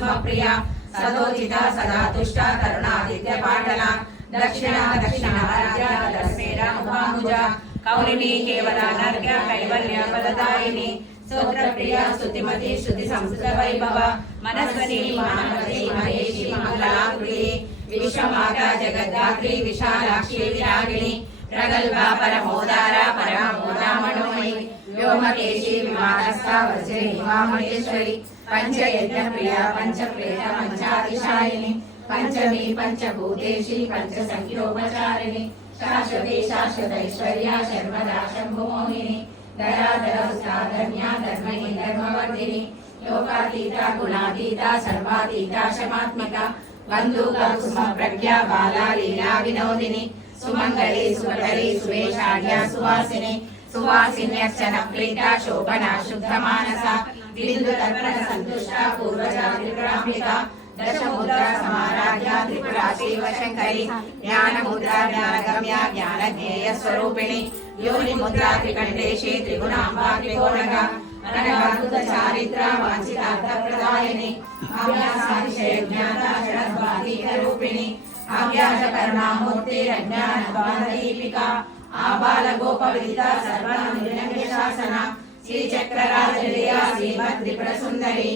కుసుమప్రియ సదోచిత సదా తుష్ట కరుణాదిత్య పాటల దక్షిణ దక్షిణ దశమేర ముఖాముజ కౌలిని కేవల నర్గ కైవల్య పదదాయిని స్తోత్రప్రియ స్తుతిమతి శృతి సంస్కృత వైభవ మనస్వని మానవతి మహేషి మంగళాకృతి విశ్వమాత జగద్ధాత్రి విశాలాక్షి విరాగిణి ప్రగల్భ పరమోదారా వ్యోమకేశి విమానస్థ వజ్రే హిమామహేశ్వరి పంచయజ్ఞ ప్రియ పంచప్రేత పంచాదిశాయిని పంచమి పంచభూతేషి పంచ సంఖ్యోపచారిణి శాశ్వతి శాశ్వతైశ్వర్య శర్వదా శంభుమోహిని దయాదర సాధన్య ధర్మణి ధర్మవర్ధిని లోకాతీత గుణాతీత సర్వాతీత శమాత్మిక బంధుక కుసుమ ప్రజ్ఞా బాలా లీలా వినోదిని సువాసిన్యర్చన ప్రీత శోభన శుద్ధ మానస బిందు తర్పణ సంతుష్ట పూర్వజ త్రిపురాంబిక దశముద్ర సమారాధ్య త్రిపురా శివ శంకరి జ్ఞాన ముద్ర జ్ఞానగమ్య జ్ఞాన జ్ఞేయ స్వరూపిణి యోని ముద్ర త్రికంఠేశి త్రిగుణాంబా త్రికోణగ అనగాద్భుత చారిత్ర వాంఛితార్థ ప్రదాయని అభ్యాసాతిశయ జ్ఞాత షడద్వాతీత రూపిణి అభ్యాస కరుణామూర్తి ఆబాల గోప విదిత సర్వ శ్రీ శ్రీమద్ త్రిపుర సుందరి